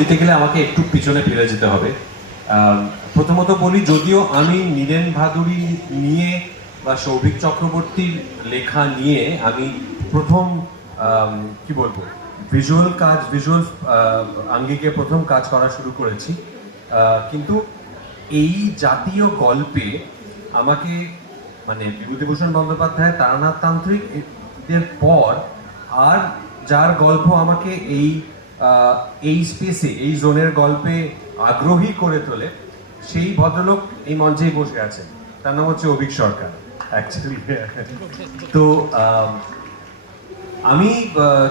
দিতে গেলে আমাকে একটু পিছনে ফিরে যেতে হবে। প্রথমত বলি, যদিও আমি নীরেন ভাদুড়ী নিয়ে বা সৌভিক চক্রবর্তীর লেখা নিয়ে আমি প্রথম কি বলবো ভিজুয়াল আঙ্গিকে প্রথম কাজ করা শুরু করেছি, কিন্তু এই জাতীয় গল্পে আমাকে মানে বিভূতিভূষণ বন্দ্যোপাধ্যায়, তারানাথ তান্ত্রিক এদের পর আর যার গল্প আমাকে এই স্পেসে, এই জোনের গল্পে আগ্রহী করে তোলে, সেই ভদ্রলোক এই মঞ্চেই বসে আছেন। তার নাম হচ্ছে অভিক সরকার অ্যাকচুয়ালি। তো আমি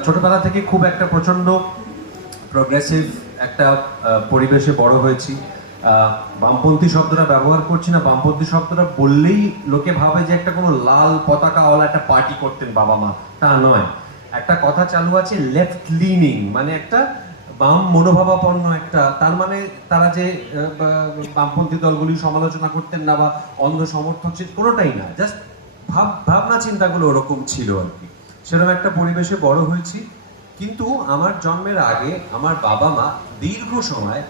ছোটবেলা থেকে খুব একটা প্রচন্ড প্রোগ্রেসিভ একটা পরিবেশে বড় হয়েছি। বামপন্থী শব্দটা ব্যবহার করছি না, বামপন্থী শব্দটা বললেই লোকে ভাবে যে একটা কোনো লাল পতাকাওয়ালা একটা পার্টি করতেন বাবা মা, তা নয়। একটা কথা চালু আছে লেফট লিনিং, মানে একটা বাম মনোভাবাপন্ন একটা, তার মানে তারা যে বামপন্থী দলগুলি সমালোচনা করতেন না বা অন্ধ সমর্থক ছিল, কোনোটাই না, জাস্ট ভাবনা চিন্তাগুলো ওরকম ছিল আর কি। সেরকম একটা পরিবেশে বড় হয়েছি। কিন্তু আমার জন্মের আগে আমার বাবা মা দীর্ঘ সময়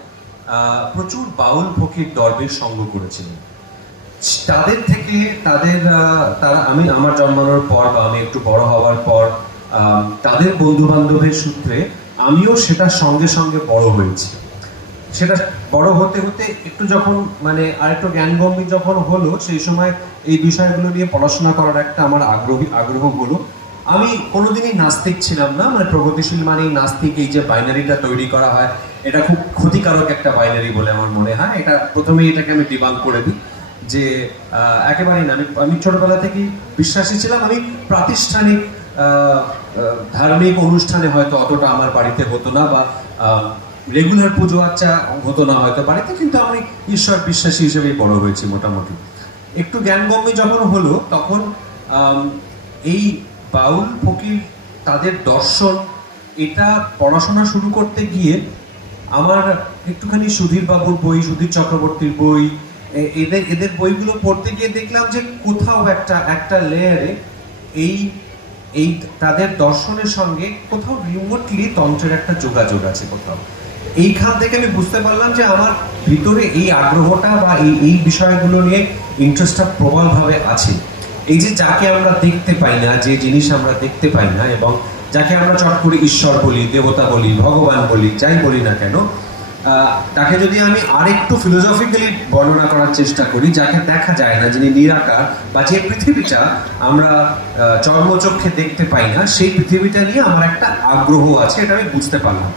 প্রচুর বাউল ফকির দরবেশ সঙ্গ করেছিলেন। তাদের থেকে তারা আমার জন্মানোর পর বা আমি একটু বড় হওয়ার পর তাদের বন্ধু বান্ধবের সূত্রে আমিও সেটার সঙ্গে সঙ্গে বড় হয়েছি। সেটা বড় হতে হতে একটু যখন মানে আরেকটু জ্ঞানগম্ভীর যখন হলো, সেই সময় এই বিষয়গুলো নিয়ে পড়াশোনা করার একটা আমার আগ্রহ হলো। আমি কোনোদিনই নাস্তিক ছিলাম না, মানে প্রগতিশীল মানেই নাস্তিক, এই যে বাইনারিটা তৈরি করা হয় এটা খুব ক্ষতিকারক একটা বাইনারি বলে আমার মনে হয়। এটা প্রথমেই এটাকে আমি ডিবাঙ্ক করে দিই যে একেবারেই না। আমি ছোটবেলা থেকেই বিশ্বাসী ছিলাম। আমি প্রাতিষ্ঠানিক ধার্মিক অনুষ্ঠানে হয়তো অতটা আমার বাড়িতে হতো না, বা রেগুলার পুজো আচ্ছা হতো না হয়তো বাড়িতে, কিন্তু আমি ঈশ্বর বিশ্বাসী হিসেবেই বড় হয়েছি মোটামুটি। একটু জ্ঞানগম্যী যখন হলো তখন এই বাউল ফকির, তাদের দর্শন, এটা পড়াশোনা শুরু করতে গিয়ে আমার একটুখানি সুধীর বাবুর বই, সুধীর চক্রবর্তীর বই, এদের বইগুলো পড়তে গিয়ে দেখলাম যে কোথাও একটা লেয়ারে এই তাদের দর্শনের সঙ্গে কোথাও রিমোটলি তন্ত্রের একটা যোগাযোগ আছে কোথাও। এইখান থেকে আমি বুঝতে পারলাম যে আমার ভিতরে এই আগ্রহটা বা এই বিষয়গুলো নিয়ে ইন্টারেস্টটা প্রবলভাবে আছে। এই যে যাকে আমরা দেখতে পাই না, যে জিনিস আমরা দেখতে পাই না, এবং যাকে আমরা চট করে ঈশ্বর বলি, দেবতা বলি, ভগবান বলি, যাই বলি না কেন, তাকে যদি আমি আরেকটু ফিলোসফিক্যালি বর্ণনা করার চেষ্টা করি, যাকে দেখা যায় না, যিনি নিরাকার, বা যে পৃথিবীটা আমরা চর্মচক্ষে দেখতে পাই না, সেই পৃথিবীটা নিয়ে আমার একটা আগ্রহ আছে, এটা আমি বুঝতে পারলাম।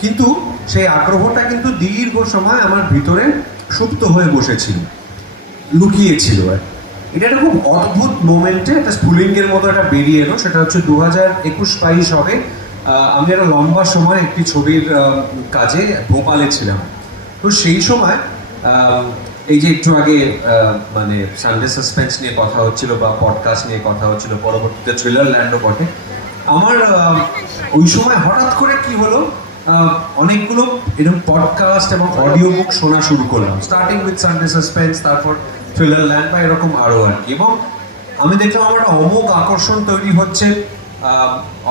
কিন্তু সেই আগ্রহটা কিন্তু দীর্ঘ সময় আমার ভিতরে সুপ্ত হয়ে বসেছিল, লুকিয়েছিল। এটা একটা খুব অদ্ভুত মোমেন্টে একটা স্ফুলিঙ্গের মতো একটা বেরিয়ে এলো। সেটা হচ্ছে 2021-22 হবে। আমি একটা লম্বা সময় একটি ছবির কাজে ভোপালে ছিলাম। তো সেই সময় এই যে একটু আগে মানে সানডে সাসপেন্স নিয়ে কথা হচ্ছিল বা পডকাস্ট নিয়ে কথা হচ্ছিল, পরবর্তীতে থ্রিলার ল্যান্ডও বটে, আমার ওই সময় হঠাৎ করে কি হলো, অনেকগুলো এরকম পডকাস্ট এবং অডিও বুক শোনা শুরু করলাম, স্টার্টিং উইথ সানডে সাসপেন্স, তারপর থ্রিলার ল্যান্ড বা এরকম আরও আর কি। এবং আমি দেখলাম আমার একটা অমোঘ আকর্ষণ তৈরি হচ্ছে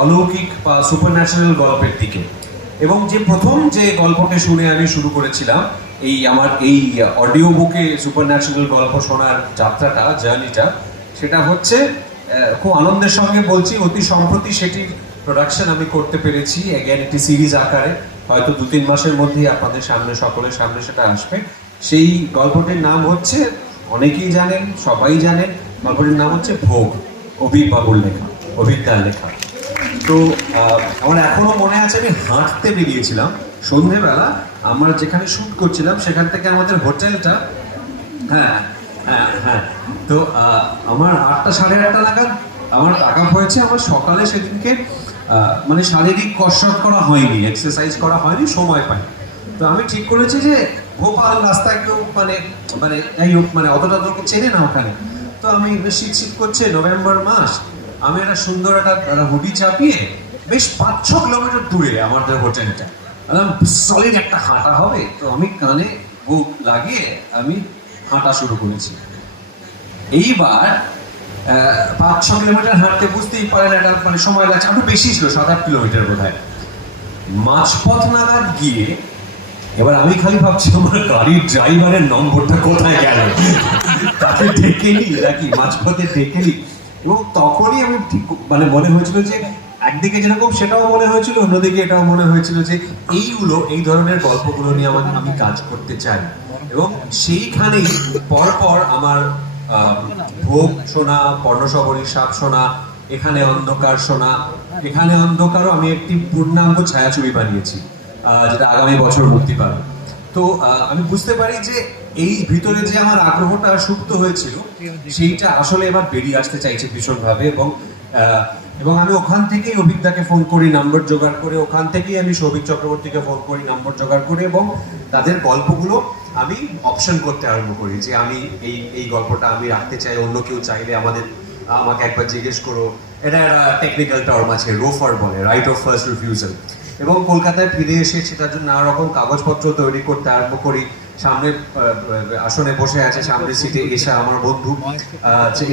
অলৌকিক বা সুপারন্যাচারাল গল্পের দিকে। এবং যে প্রথম যে গল্পকে শুনে আমি শুরু করেছিলাম আমার এই অডিও বুকে সুপারন্যাচারাল গল্প শোনার যাত্রাটা, জার্নিটা, সেটা হচ্ছে খুব আনন্দের সঙ্গে বলছি, অতি সম্প্রতি সেটির প্রোডাকশন আমি করতে পেরেছি, এগেন একটি সিরিজ আকারে। হয়তো 2-3 মাসের মধ্যেই আপনাদের সামনে, সকলের সামনে সেটা আসবে। সেই গল্পটির নাম হচ্ছে, অনেকেই জানেন, সবাই জানেন, গল্পটির নাম হচ্ছে ভোগ, অভিক বাবুর লেখা, অভিজ্ঞার লেখা। তো আমার এখনো মনে আছে, আমি হাঁটতে বেরিয়েছিলাম সন্ধেবেলা, আমরা যেখানে শুট করছিলাম সেখান থেকে আমাদের হোটেলটা, হ্যাঁ হ্যাঁ হ্যাঁ, তো আমার 8টা সাড়ে 8টা নাগাদ আমার টাকা হয়েছে। আমার সকালে সেদিনকে মানে শারীরিক কসরত করা হয়নি, এক্সারসাইজ করা হয়নি, সময় পাই। তো আমি ঠিক করেছি যে ভোপাল রাস্তা একটু মানে মানে যাই হোক, মানে অতটা তোকে চেনে না ওখানে। তো আমি শীত করছে, নভেম্বর মাস, আমি একটা সুন্দর একটা হুডি চাপিয়ে বেশ 5-6 কিলোমিটার দূরে আমাদের হোটেলটা, সলিড একটা হাঁটা হবে। তো আমি কানে বুক লাগিয়ে আমি হাঁটা শুরু করেছি। এইবার 5-6 কিলোমিটার হাঁটতে বুঝতেই পারেন একটা মানে সময় লাগছে, একটু বেশি ছিল, 7-8 কিলোমিটার বোধ হয়। মাঝপথ নাগাদ গিয়ে এবার আমি খালি ভাবছি আমার গাড়ির ড্রাইভারের নম্বরটা কোথায় গেল, তাকে ডেকে নি নাকি মাঝপথে ডেকে নি। এবং তখনই আমি ঠিক মানে মনে হয়েছিল যে একদিকে যেরকম সেটাও মনে হয়েছিল, অন্যদিকে এটাও মনে হয়েছিল যে এই ধরনের গল্পগুলো নিয়ে আমি কাজ করতে চাই। এবং সেইখানেই পরপর আমার ভোগ শোনা, পর্ণশবরী সাপ শোনা, এখানে অন্ধকার শোনা, এখানে অন্ধকারও আমি একটি পূর্ণাঙ্গ ছায়াছবি বানিয়েছি যেটা আগামী বছর মুক্তি পাবে। তো আমি বুঝতে পারি যে এই ভিতরে যে আমার আগ্রহটা সুপ্ত হয়েছিল সেইটা আসলে এবার বেরিয়ে আসতে চাইছে ভীষণভাবে। এবং আমি ওখান থেকেই অভিজ্ঞতাকে ফোন করি নাম্বার জোগাড় করে, ওখান থেকেই আমি সৌভিক চক্রবর্তীকে ফোন করি নাম্বার জোগাড় করে, এবং তাদের গল্পগুলো আমি অপশন করতে আরম্ভ করি যে আমি এই গল্পটা আমি রাখতে চাই, অন্য কেউ চাইলে আমাকে একবার জিজ্ঞেস করো। এটা একটা টেকনিক্যাল টার্ম আছে, রোফার বলে, রাইট অফ ফার্স্ট রিফিউজাল। এবং কলকাতায় ফিরে এসে সেটার জন্য নানা রকম কাগজপত্র তৈরি করতে আরম্ভ করি। সামনে আসনে বসে আছে সামনের সিটে এশা, আমার বন্ধু,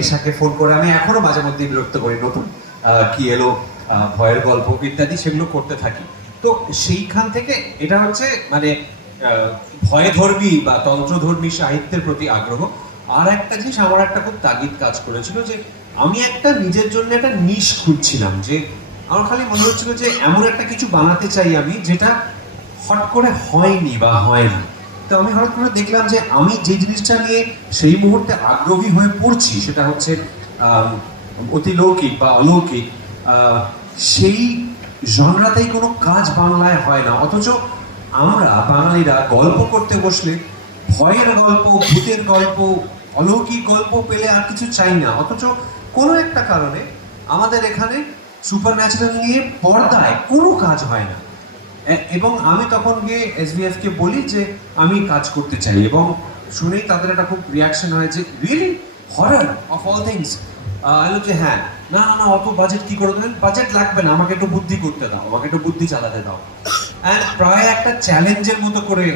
এশাকে ফোন করে আমি এখনো মাঝে মধ্যে বিরক্ত করি, নতুন কি এলো, ভয়ের গল্প ইত্যাদি সেগুলো করতে থাকি। তো সেইখান থেকে এটা হচ্ছে মানে ভয়ধর্মী বা তন্ত্রধর্মী সাহিত্যের প্রতি আগ্রহ। আর একটা জিনিস আমার একটা খুব তাগিদ কাজ করেছিল যে আমি একটা নিজের জন্য একটা নিশ খুঁজছিলাম, যে আমার খালি মনে হচ্ছিল যে এমন একটা কিছু বানাতে চাই আমি যেটা হট করে হয়নি বা হয় না। তো আমি হঠাৎ করে দেখলাম যে আমি যে জিনিসটা নিয়ে সেই মুহূর্তে আগ্রহী হয়ে পড়ছি সেটা হচ্ছে অতিলৌকিক বা অলৌকিক, সেই জনরাতেই কোনো কাজ বাংলায় হয় না। অথচ আমরা বাঙালিরা গল্প করতে বসলে ভয়ের গল্প, ভূতের গল্প, অলৌকিক গল্প পেলে আর কিছু চাই না। অথচ কোনো একটা কারণে আমাদের এখানে সুপার ন্যাচারাল নিয়ে পর্দায় কোনো কাজ হয় না। এবং আমি তখন গিয়ে এসভিএফ কে বলি যে আমি কাজ করতে চাই, এবং শুনেই তাদের একটা খুব রিয়াকশন হয় যে really horror of all things. আমি যে হ্যাঁ, না না না অত বাজেট কি করে দেবেন, বাজেট লাগবে না, আমাকে একটু বুদ্ধি করতে দাও, আমাকে একটু বুদ্ধি চালাতে দাও। অ্যান্ড প্রায় একটা চ্যালেঞ্জের মতো করে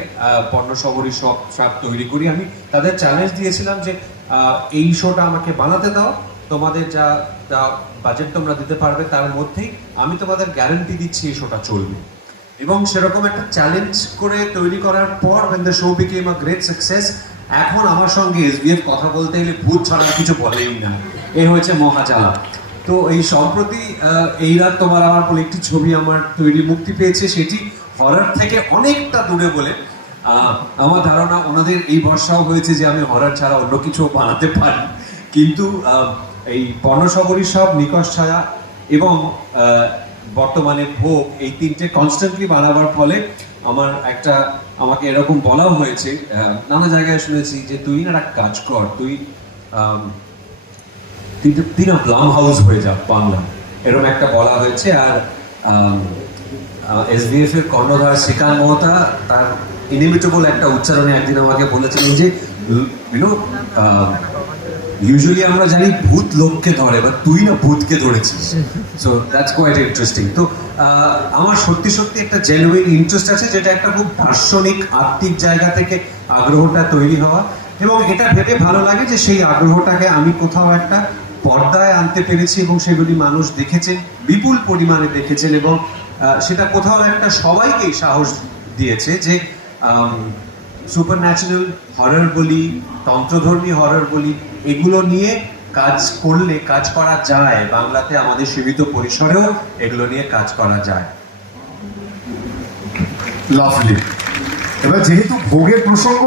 পর্ণশবরী সাপ তৈরি করি। আমি তাদের চ্যালেঞ্জ দিয়েছিলাম যে এই শোটা আমাকে বানাতে দাও, তোমাদের যা বাজেট তোমরা দিতে পারবে তার মধ্যেই আমি তোমাদের গ্যারান্টি দিচ্ছি এই শোটা চলবে। এবং সেরকম একটা চ্যালেঞ্জ করে তৈরি করার পর when the show became a great success, এখন আমার সঙ্গে এসবিএফ কথা বলতে গেলে ভূত ছাড়া কিছু বলেই না, এ হয়েছে মহাজালা। তো এই সম্প্রতি এই রাত তোমার আমার বলে একটি ছবি আমার তৈরি মুক্তি পেয়েছে, সেটি হরর থেকে অনেকটা দূরে বলে আমার ধারণা ওনাদের এই ভরসাও হয়েছে যে আমি হরর ছাড়া অন্য কিছু বানাতে পারি। কিন্তু এই পর্ণশবরী সাপ, নিকষ ছায়া এবং বর্তমানে ভোগ, এই তিনটে কনস্ট্যান্টলি বানাবার ফলে আমাকে এরকম বলাও হয়েছে, নানা জায়গায় শুনেছি যে তুই না একটা কাজ কর, তুই না ব্লাম হাউস হয়ে যা বাংলা, এরকম একটা বলা হয়েছে। আর এসবিএফ এর কর্ণধার শ্রীকান্ত মহতা তার ইনিমিটেবল একটা উচ্চারণে একদিন আমাকে বলেছিলেন যে ইউজুয়ালি আমরা জানি ভূত লোককে ধরে, বা তুই না ভূতকে ধরেছিস। So that's quite interesting. তো আমার সত্যি সত্যি একটা জেনুইন ইন্টারেস্ট আছে, যেটা একটা খুব দার্শনিক আত্মিক জায়গা থেকে আগ্রহটা তৈরি হওয়া। এবং এটা ভেবে ভালো লাগে যে সেই আগ্রহটাকে আমি কোথাও একটা পর্দায় আনতে পেরেছি, এবং সেগুলি মানুষ দেখেছেন, বিপুল পরিমাণে দেখেছেন, এবং সেটা কোথাও একটা সবাইকেই সাহস দিয়েছে যে সুপার ন্যাচারাল হরর বলি, তন্ত্রধর্মী হরর বলি, এগুলো নিয়ে কাজ করলে কাজ করা যায়, বাংলাতে আমাদের সীমিত পরিসরেও এগুলো নিয়ে কাজ করা যায়। লাভলি। এবার যেহেতু ভোগের প্রসঙ্গ